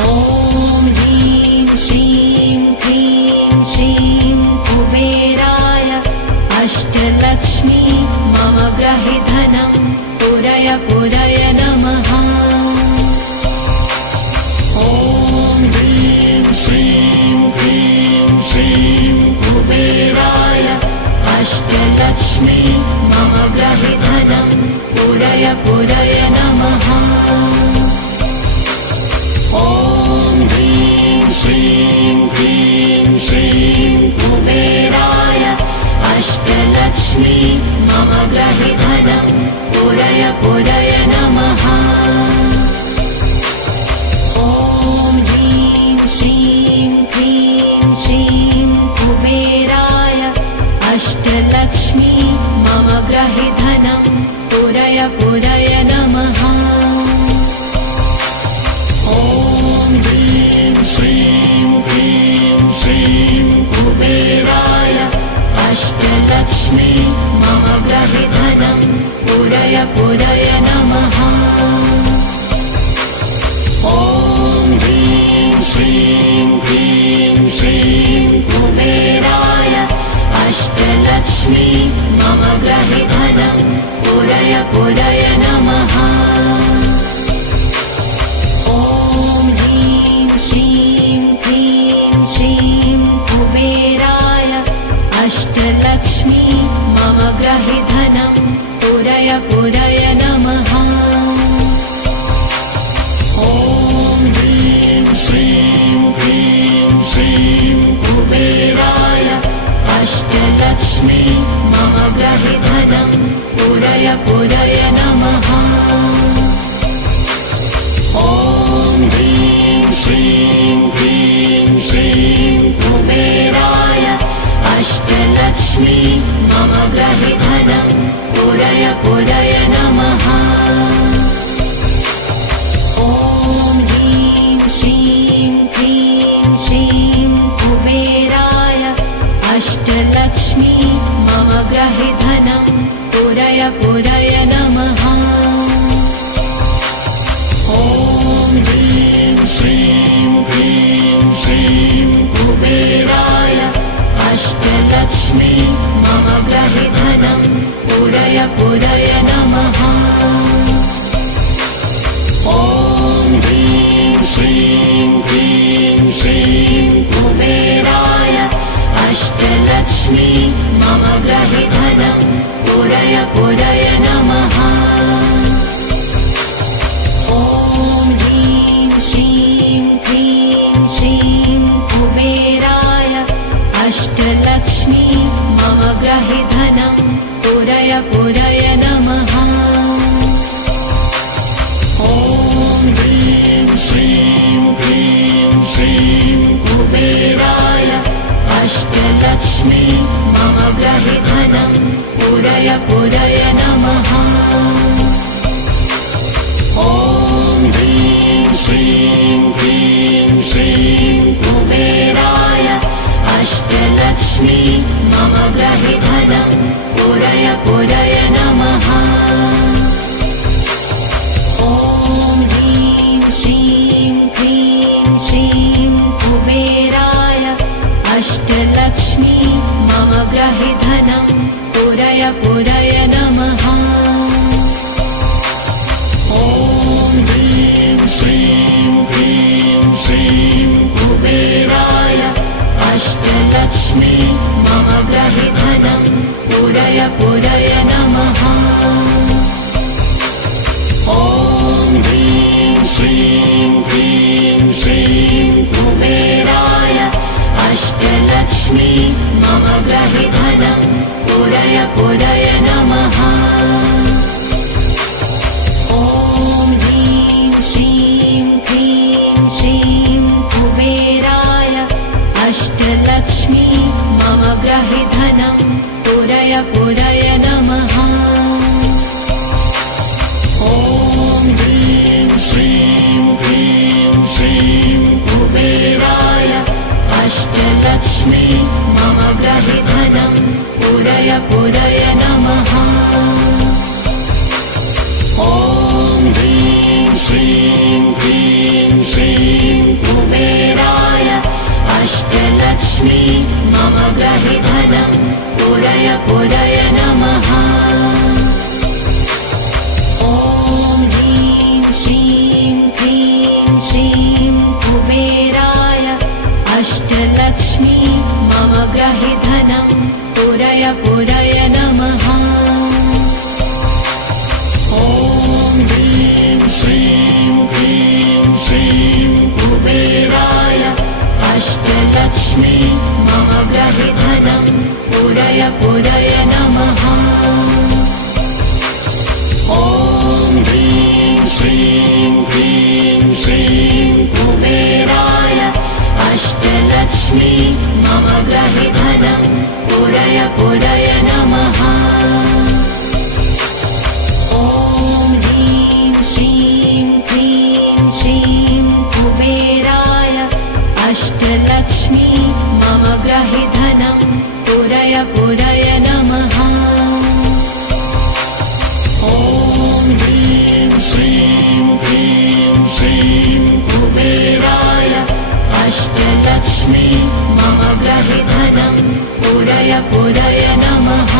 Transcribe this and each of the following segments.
ॐ ह्रीं श्रीं क्लीं श्रीं कुबेराय अष्टलक्ष्मी मम गृहे धनं पूरय पूरय नमः। ॐ ह्रीं श्रीं क्लीं श्रीं कुबेराय अष्टलक्ष्मी मम गृहे धनं पूरय पूरय नमः। ॐ ह्रीं श्रीं क्लीं श्रीं कुबेराय अष्टलक्ष्मी मम गृहे धनं पूरय पूरय नमः। ॐ ह्रीं श्रीं क्लीं श्रीं कुबेराय अष्टलक्ष्मी मम गृहे धनं पूरय पूरय नमः। ॐ ह्रीं श्रीं क्लीं श्रीं कुबेराय अष्टलक्ष्मी मम गृहे धनं पूरय पूरय नमः। ॐ ह्रीं श्रीं क्लीं श्रीं कुबेराय अष्टलक्ष्मी मम गृहे धनं पूरय पूरय नमः। ॐ ह्रीं श्रीं क्लीं श्रीं कुबेराय अष्टलक्ष्मी मम गृहे धनं पूरय पूरय नमः। ॐ ह्रीं श्रीं क्लीं श्रीं कुबेराय अष्टलक्ष्मी मम गृहे धनं पूरय पूरय नमः। ॐ ह्रीं श्रीं क्लीं श्रीं कुबेराय अष्टलक्ष्मी मम गृहे धनं पूरय पूरय नमः। ॐ ह्रीं श्रीं क्लीं श्रीं कुबेराय अष्टलक्ष्मी मम गृहे धनं पूरय पूरय नमः। ॐ ह्रीं श्रीं क्लीं श्रीं कुबेराय अष्टलक्ष्मी मम गृहे धनं पूरय पूरय नमः। ॐ ह्रीं श्रीं क्लीं श्रीं कुबेराय अष्टलक्ष्मी मम गृहे धनं पूरय पूरय नमः। ॐ ह्रीं श्रीं क्लीं श्रीं कुबेराय अष्टलक्ष्मी मम गृहे धनं पूरय पूरय नमः। ॐ ह्रीं श्रीं क्लीं श्रीं कुबेराय अष्टलक्ष्मी मम गृहे धनं पूरय पूरय नमः। ॐ ह्रीं श्रीं क्लीं श्रीं कुबेराय अष्टलक्ष्मी मम गृहे धनं पूरय पूरय नमः। ॐ ह्रीं श्रीं क्लीं श्रीं कुबेराय अष्टलक्ष्मी मम गृहे धनं पूरय पूरय नमः। ॐ ह्रीं श्रीं क्लीं श्रीं कुबेराय अष्टलक्ष्मी मम गृहे धनं पूरय पूरय नमः। ॐ ह्रीं श्रीं क्लीं श्रीं कुबेराय अष्टलक्ष्मी मम गृहे धनं पूरय पूरय नमः। ॐ ह्रीं श्रीं क्लीं श्रीं कुबेराय अष्टलक्ष्मी मम गृहे धनं पूरय पूरय नमः। ॐ ह्रीं श्रीं क्लीं श्रीं कुबेराय अष्टलक्ष्मी मम गृहे धनं पूरय पूरय नमः। ॐ ह्रीं श्रीं क्लीं श्रीं अष्टलक्ष्मी मम ग्रहे धनं पूरय पूरय नमः। ॐ ह्रीं श्रीं क्लीं श्रीं कुबेराय अष्टलक्ष्मी मम ग्रहे धनं पूरय पूरय नमः। ॐ ह्रीं श्रीं क्लीं श्रीं कुबेराय अष्टलक्ष्मी मम ग्रहे धनं पूरय पूरय नमः। ॐ ह्रीं श्रीं क्लीं श्रीं कुबेराय अष्टलक्ष्मी मम ग्रहे धनं पूरय पूरय नमः। ॐ ह्रीं श्रीं क्लीं श्रीं कुबेराय अष्टलक्ष्मी मम ग्रहे धनं पूरय पूरय नमः। ॐ ह्रीं श्रीं क्लीं श्रीं कुबेराय अष्टलक्ष्मी मम ग्रहे धनं पूरय पूरय नमः।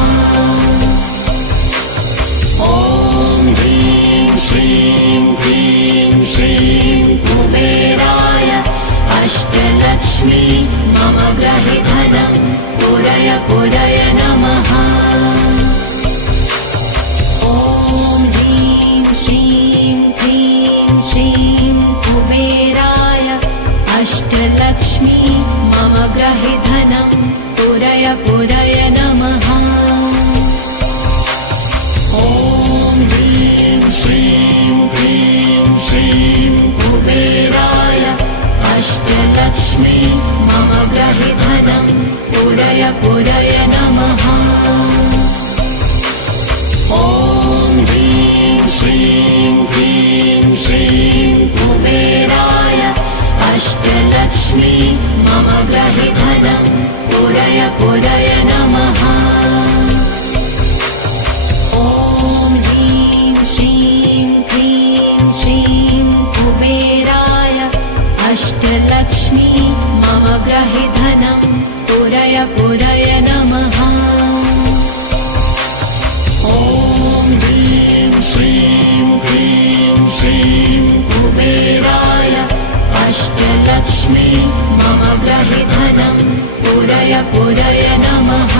ॐ ह्रीं श्रीं क्लीं श्रीं कुबेराय अष्टलक्ष्मी मम ग्रहे धनं पूरय पूरय नमः। ॐ ह्रीं श्रीं क्लीं श्रीं कुबेराय अष्टलक्ष्मी मम ग्रहे धनं पूरय पूरय नमः। ॐ ह्रीं श्रीं क्लीं श्रीं कुबेराय अष्टलक्ष्मी मम ग्रहे धनं पूरय पूरय नमः। ॐ ह्रीं श्रीं क्लीं श्रीं कुबेराय अष्टलक्ष्मी मम ग्रहे धनं पूरय पूरय नमः। ॐ ह्रीं श्रीं क्लीं श्रीं कुबेराय अष्टलक्ष्मी मम ग्रहे धनं पूरय पूरय नमः। ॐ ह्रीं श्रीं क्लीं श्रीं कुबेराय अष्टलक्ष्मी मम ग्रहे धनं पूरय पूरय नमः।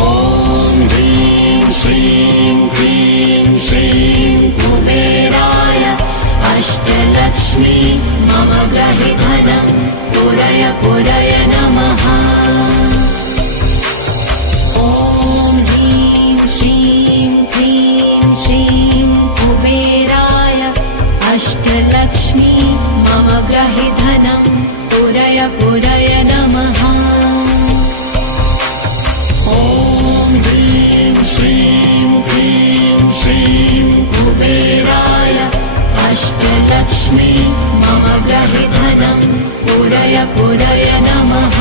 ॐ ह्रीं श्रीं क्लीं श्रीं कुबेराय अष्टलक्ष्मी मम ग्रहे धनं पूरय पूरय नमः। ॐ ह्रीं श्रीं क्लीं श्रीं कुबेराय अष्टलक्ष्मी मम ग्रहे धनं पूरय पूरय नमः। ॐ ह्रीं श्रीं क्लीं श्रीं कुबेराय अष्टलक्ष्मी मम ग्रहे धनं पूरय पूरय नमः।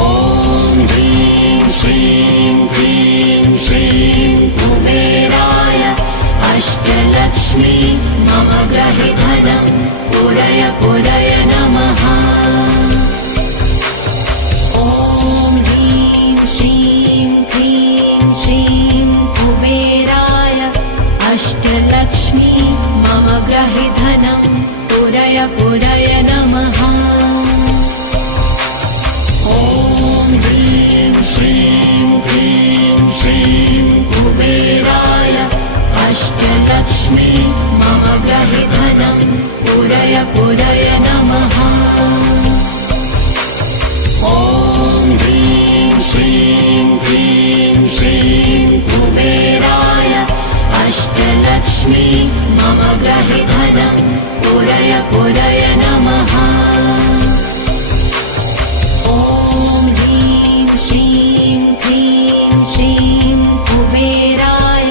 ॐ ह्रीं श्रीं क्लीं श्रीं कुबेराय अष्टलक्ष्मी मम ग्रहे धनं पूरय पूरय नमः। ॐ ह्रीं श्रीं क्लीं श्रीं कुबेराय अष्टलक्ष्मी मम ग्रहे धनं पूरय पूरय नमः। ॐ ह्रीं श्रीं क्लीं श्रीं कुबेराय अष्टलक्ष्मी मम ग्रहे धनं पूरय पूरय नमः। ॐ ह्रीं श्रीं क्लीं श्रीं कुबेराय अष्टलक्ष्मी मम ग्रहे धनं पूरय पूरय नमः। ॐ ह्रीं श्रीं क्लीं श्रीं कुबेराय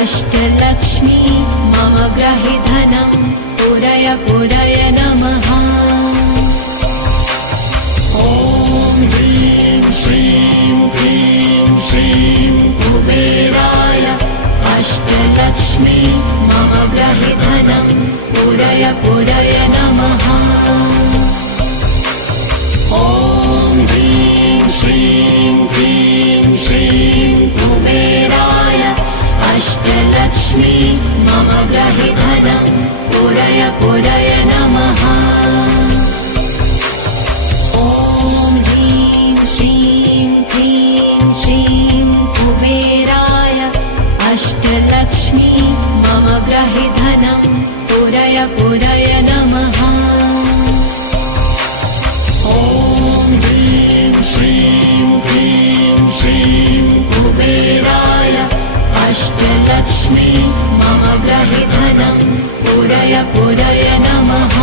अष्टलक्ष्मी मम ग्रहे धनं पूरय पूरय नमः। ॐ ह्रीं श्रीं क्लीं श्रीं कुबेराय अष्टलक्ष्मी मम ग्रहे धनं पूरय पुरय पुरय नमः। ॐ ह्रीं श्रीं क्लीं श्रीं कुबेराय अष्टलक्ष्मी मम गृहे धनं पुरय पुरय नमः। ॐ ह्रीं श्रीं क्लीं श्रीं कुबेराय अष्टलक्ष्मी मम गृहे धनं पुरय पुरय नमः। ॐ ह्रीं श्रीं क्लीं श्रीं कुबेराय अष्टलक्ष्मी मम गृहे धनं पुरय पुरय नमः।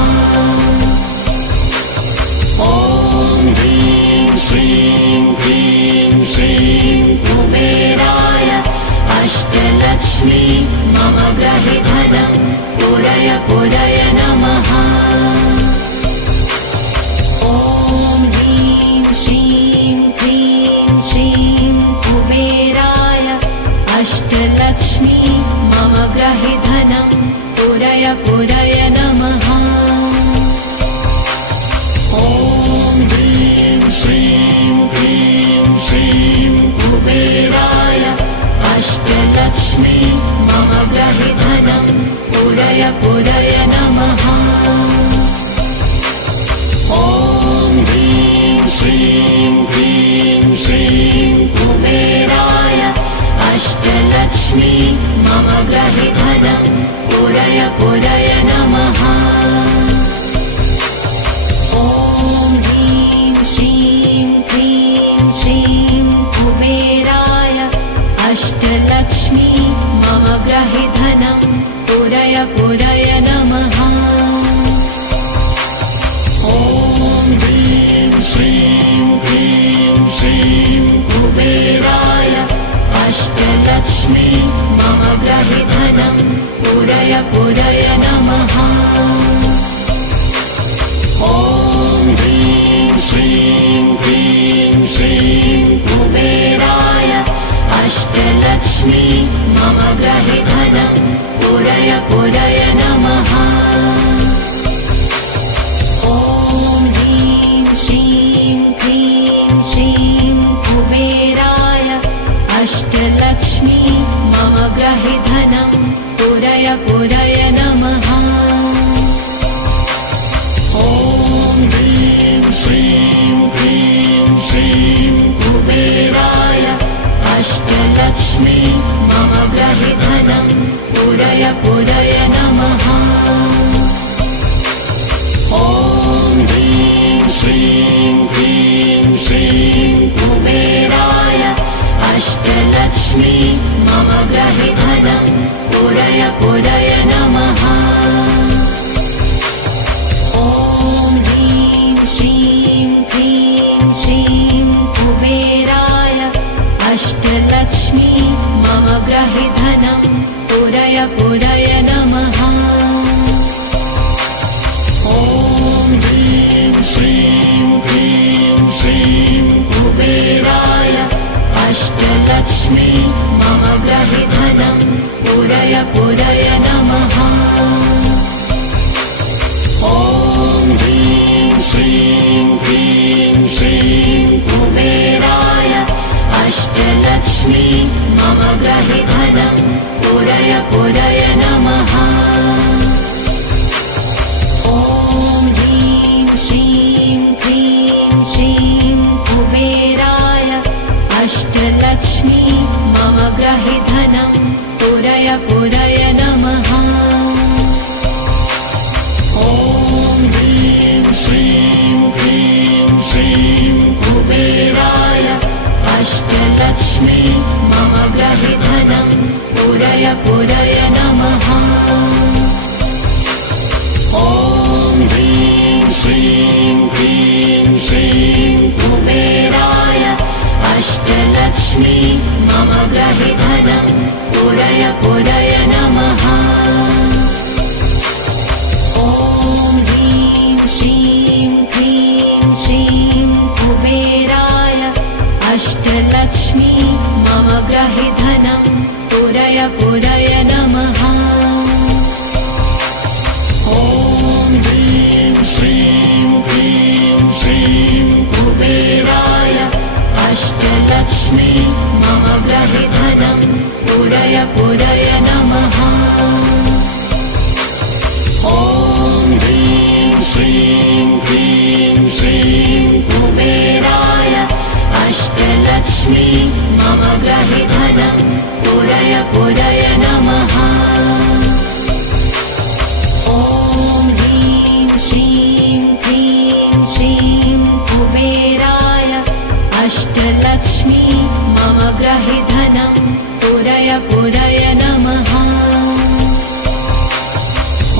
ॐ ह्रीं श्रीं क्लीं श्रीं कुबेराय अष्टलक्ष्मी मम गृहे धनं पुरय पुरय नमः। ॐ ह्रीं श्रीं क्लीं श्रीं कुबेराय अष्टलक्ष्मी मम गृहे धनं पुरय पुरय नमः। ॐ ह्रीं श्रीं क्लीं श्रीं कुबेराय अष्टलक्ष्मी मम गृहे धनं पुरय पुरय नमः। ॐ ह्रीं श्रीं क्लीं श्रीं कुबेराय अष्टलक्ष्मी मम गृहे धनं पुरय पुरय नमः। ॐ ह्रीं श्रीं क्लीं श्रीं कुबेराय अष्टलक्ष्मी मम गृहे धनं पुरय पुरय नमः। ॐ ह्रीं श्रीं क्लीं श्रीं कुबेराय अष्टलक्ष्मी मम गृहे धनं पुरय पुरय नमः। ॐ ह्रीं श्रीं क्लीं श्रीं कुबेराय अष्टलक्ष्मी मम गृहे धनं पुरय पुरय नमः। ॐ ह्रीं श्रीं क्लीं श्रीं कुबेराय अष्टलक्ष्मी मम गृहे धनं पुरय पुरय नमः। ॐ ह्रीं श्रीं क्लीं श्रीं कुबेराय अष्टलक्ष्मी मम गृहे धनं पुरय पुरय नमः। ॐ ह्रीं श्रीं क्लीं श्रीं कुबेराय अष्टलक्ष्मी मम गृहे धनं पुरय पुरय नमः। ॐ ह्रीं श्रीं क्लीं श्रीं कुबेराय अष्टलक्ष्मी मम गृहे धनं पुरय पुरय नमः। ॐ ह्रीं श्रीं क्लीं श्रीं कुबेराय अष्टलक्ष्मी मम गृहे धनं पुरय पुरय नमः। ॐ ह्रीं श्रीं क्लीं श्रीं कुबेराय अष्टलक्ष्मी मम गृहे धनं पुरय पुरय नमः। ॐ ह्रीं श्रीं क्लीं श्रीं कुबेराय अष्टलक्ष्मी मम गृहे धनं पुरय पुरय नमः। ॐ ह्रीं श्रीं क्लीं श्रीं कुबेराय अष्टलक्ष्मी मम गृहे धनं पुरय पुरय नमः। ॐ ह्रीं श्रीं क्लीं श्रीं कुबेराय अष्टलक्ष्मी मम गृहे धनं पुरय पुरय नमः। ॐ ह्रीं श्रीं क्लीं श्रीं कुबेराय अष्टलक्ष्मी मम गृहे धनं पुरय पुरय नमः। ॐ अष्टलक्ष्मी मम ग्रहे धनं पूरय पूरय नमः। ॐ ह्रीं श्रीं क्लीं श्रीं कुबेराय अष्टलक्ष्मी मम ग्रहे धनं पूरय पूरय नमः। ॐ ह्रीं श्रीं क्लीं श्रीं कुबेराय अष्टलक्ष्मी मम ग्रहे धनं पूरय पूरय नमः।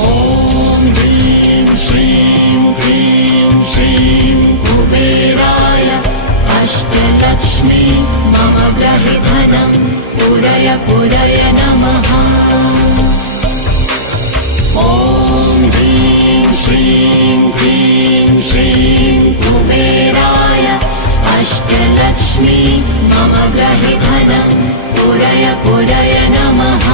ॐ ह्रीं श्रीं क्लीं श्रीं कुबेराय अष्टलक्ष्मी मम ग्रहे धनं पूरय पूरय नमः। ॐ ह्रीं श्रीं क्लीं श्रीं कुबेराय अष्टलक्ष्मी मम ग्रहे धनं पूरय पूरय नमः।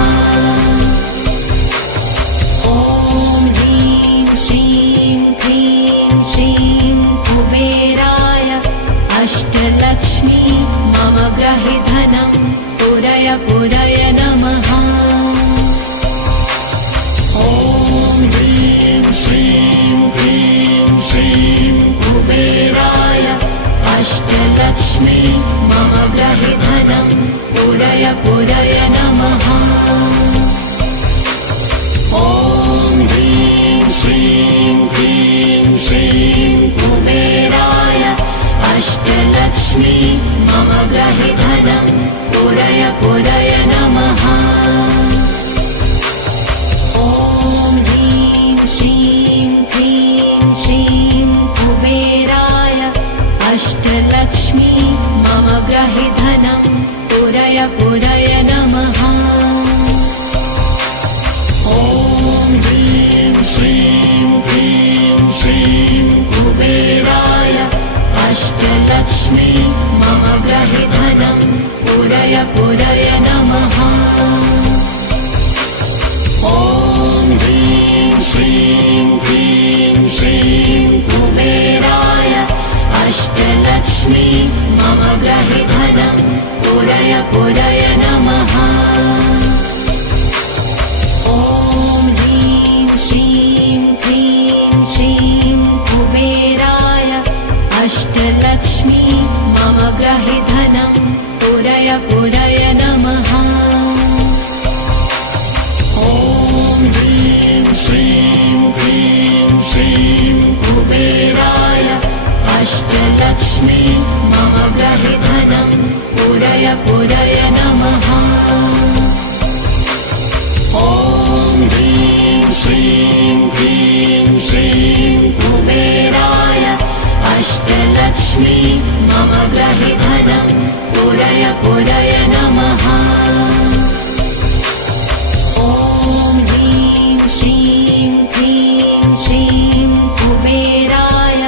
ॐ ह्रीं श्रीं क्लीं श्रीं कुबेराय अष्टलक्ष्मी मम ग्रहे धनं पूरय पूरय नमः। ॐ ह्रीं श्रीं क्लीं श्रीं कुबेराय अष्टलक्ष्मी मम ग्रहे धनं पूरय पूरय नमः। ॐ ह्रीं श्रीं क्लीं श्रीं कुबेराय अष्टलक्ष्मी मम ग्रहे धनं पूरय पूरय नमः। ॐ ह्रीं श्रीं क्लीं श्रीं कुबेराय अष्टलक्ष्मी मम ग्रहे धनं पूरय पूरय नमः। ॐ ह्रीं श्रीं क्लीं श्रीं कुबेराय अष्टलक्ष्मी मम ग्रहे धनं पूरय पूरय नमः। ॐ ह्रीं श्रीं क्लीं श्रीं कुबेराय अष्टलक्ष्मी मम ग्रहे धनं पूरय पूरय नमः। ॐ ह्रीं श्रीं क्लीं श्रीं कुबेराय अष्टलक्ष्मी मम ग्रहे धनं पूरय पूरय नमः। ॐ ह्रीं श्रीं क्लीं श्रीं कुबेराय अष्टलक्ष्मी मम ग्रहे धनं पूरय पूरय नमः। ॐ ह्रीं श्रीं क्लीं श्रीं कुबेराय अष्टलक्ष्मी मम ग्रहे धनं पूरय पूरय नमः। ॐ ह्रीं श्रीं क्लीं श्रीं कुबेराय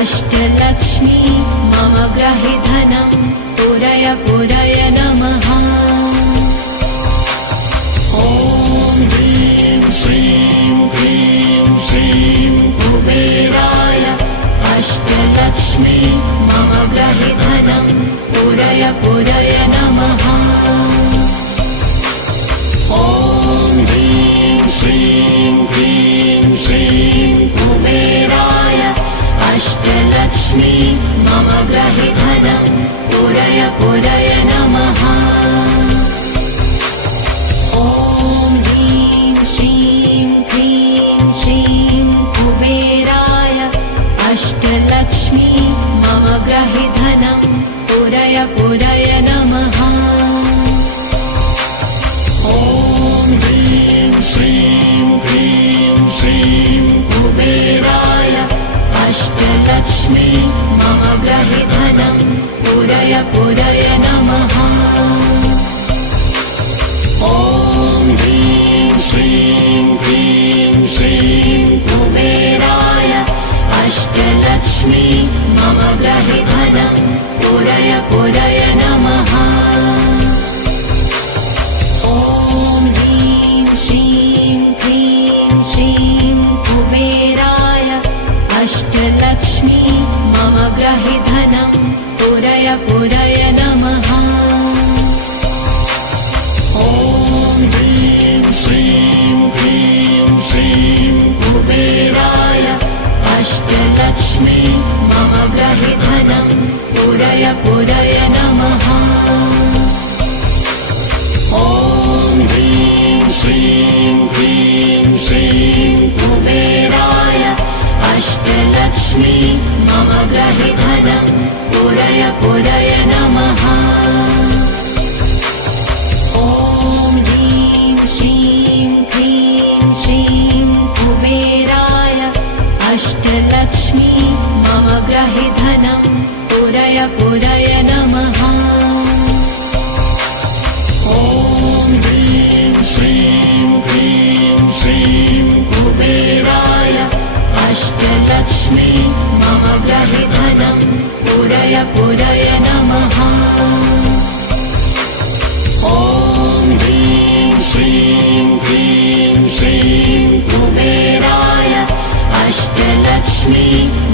अष्टलक्ष्मी मम ग्रहे धनं पूरय पूरय नमः। ॐ ह्रीं श्रीं क्लीं श्रीं कुबेराय अष्टलक्ष्मी मम ग्रहे धनं पूरय पूरय नमः। ॐ ह्रीं श्रीं क्लीं श्रीं कुबेराय अष्टलक्ष्मी मम ग्रहे धनं पूरय पूरय नमः। ॐ ह्रीं श्रीं क्लीं श्रीं कुबेराय अष्टलक्ष्मी मम ग्रहे धनं पूरय पूरय नमः। ॐ ह्रीं श्रीं क्लीं श्रीं कुबेराय अष्टलक्ष्मी मम ग्रहे धनं पूरय पूरय नमः। ॐ ह्रीं श्रीं क्लीं श्रीं कुबेराय अष्टलक्ष्मी मम ग्रहे धनं पूरय पूरय नमः। ॐ ह्रीं श्रीं क्लीं श्रीं कुबेराय अष्टलक्ष्मी मम ग्रहे धनं पूरय पूरय नमः। अष्टलक्ष्मी मम ग्रहे धनं पूरय पूरय नमः। ॐ ह्रीं श्रीं क्लीं श्रीं कुबेराय अष्टलक्ष्मी मम ग्रहे धनं पूरय पूरय नमः। ॐ ह्रीं श्रीं क्लीं श्रीं कुबेराय अष्टलक्ष्मी मम ग्रहे धनं पूरय पूरय नमः। ॐ ह्रीं श्रीं क्लीं श्रीं कुबेराय अष्टलक्ष्मी मम ग्रहे धनं पूरय पूरय नमः। ॐ ह्रीं श्रीं क्लीं श्रीं कुबेराय अष्टलक्ष्मी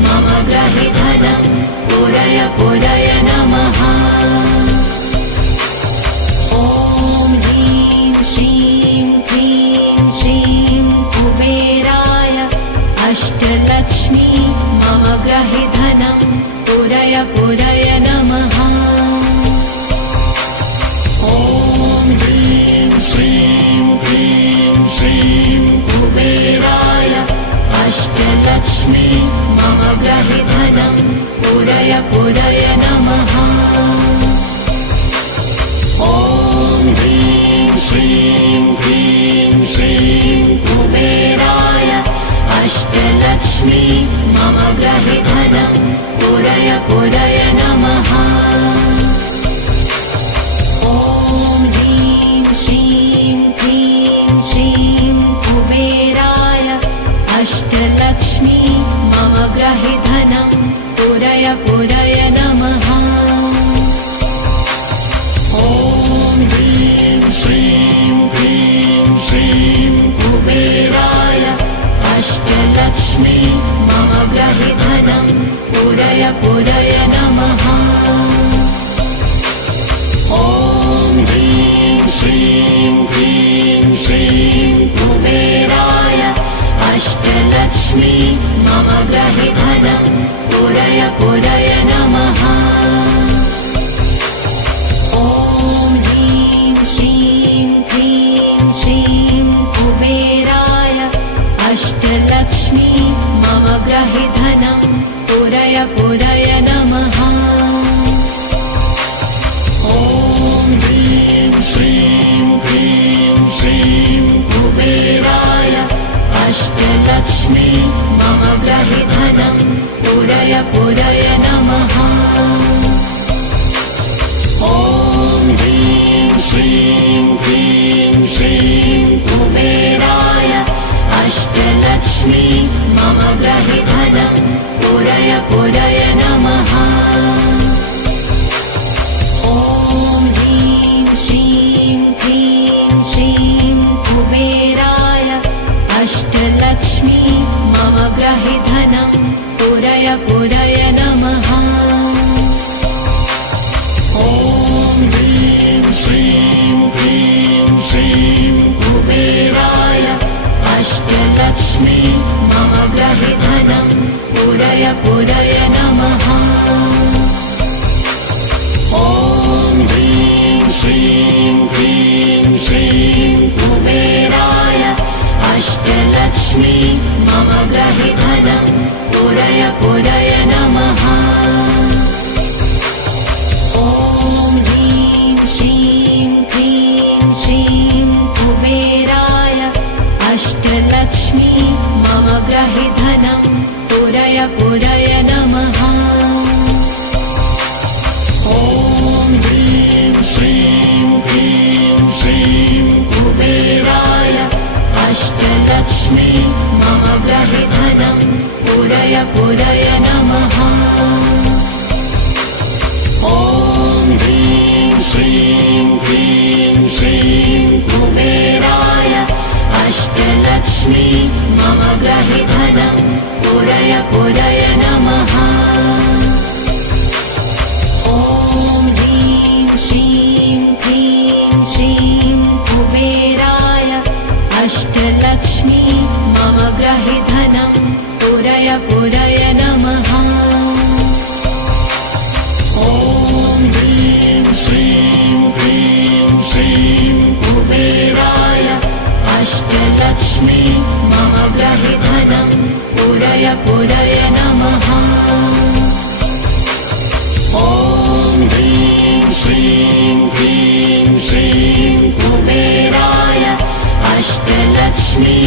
मम ग्रहे धनं पूरय पूरय नमः। ॐ ह्रीं श्रीं क्लीं श्रीं कुबेराय अष्टलक्ष्मी मम ग्रहे धनं पूरय पूरय नमः। ॐ ह्रीं श्रीं क्लीं श्रीं कुबेराय अष्टलक्ष्मी मम ग्रहे धनं पूरय पूरय नमः। ॐ ह्रीं श्रीं क्लीं श्रीं कुबेराय अष्टलक्ष्मी मम ग्रहे धनं पूरय पूरय नमः। ॐ ह्रीं श्रीं क्लीं श्रीं कुबेराय अष्टलक्ष्मी मम ग्रहे धनं पूरय पूरय नमः। ॐ ह्रीं श्रीं क्लीं श्रीं कुबेराय अष्टलक्ष्मी मम ग्रहे धनं पूरय पूरय नमः। ॐ ह्रीं श्रीं क्लीं श्रीं कुबेराय अष्टलक्ष्मी मम ग्रहे धनं पूरय पूरय नमः। ॐ ह्रीं श्रीं क्लीं श्रीं कुबेराय अष्टलक्ष्मी मम ग्रहे धनं पूरय पूरय नमः। ॐ ह्रीं श्रीं क्लीं श्रीं कुबेराय अष्टलक्ष्मी मम ग्रहे धनं पूरय पूरय नमः। ॐ ह्रीं श्रीं क्लीं श्रीं कुबेराय अष्टलक्ष्मी मम ग्रहे धनं पूरय पूरय नमः। ॐ ह्रीं श्रीं क्लीं श्रीं कुबेराय अष्टलक्ष्मी मम ग्रहे धनं पूरय पूरय नमः। ॐ ह्रीं श्रीं क्लीं श्रीं कुबेराय अष्टलक्ष्मी मम ग्रहे धनं पूरय पूरय नमः। ॐ ह्रीं श्रीं क्लीं श्रीं कुबेराय अष्टलक्ष्मी मम ग्रहे धनं पूरय पूरय नमः। ॐ ह्रीं श्रीं क्लीं श्रीं कुबेराय अष्टलक्ष्मी मम ग्रहे धनं पूरय पूरय नमः। ॐ ह्रीं श्रीं क्लीं श्रीं कुबेराय अष्टलक्ष्मी मम ग्रहे धनं पूरय पूरय नमः। ॐ ह्रीं श्रीं क्लीं श्रीं कुबेराय अष्टलक्ष्मी मम ग्रहे धनं पूरय पूरय नमः। ॐ ह्रीं श्रीं क्लीं श्रीं कुबेराय अष्टलक्ष्मी मम ग्रहे धनं पूरय पूरय पूरय नमः। ॐ ह्रीं श्रीं क्लीं श्रीं कुबेराय अष्टलक्ष्मी मम गृहे धनं पूरय पूरय नमः। ॐ ह्रीं श्रीं क्लीं श्रीं कुबेराय अष्टलक्ष्मी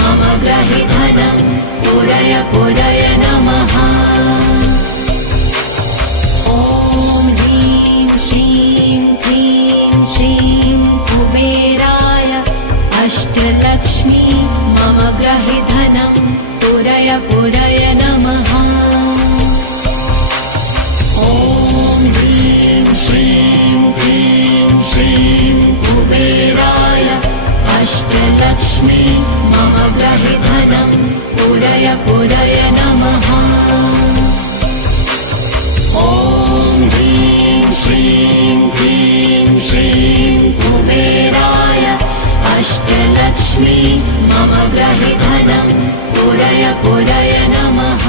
मम गृहे धनं पूरय पूरय नमः। ॐ ह्रीं श्रीं क्लीं श्रीं कुबेराय अष्टलक्ष्मी मम गृहे धनं पूरय पूरय नमः। ॐ ह्रीं श्रीं क्लीं श्रीं कुबेराय अष्टलक्ष्मी मम गृहे धनं पूरय पूरय नमः। ॐ ह्रीं श्रीं क्लीं श्रीं कुबेराय अष्टलक्ष्मी मम गृहे धनं पूरय पूरय नमः।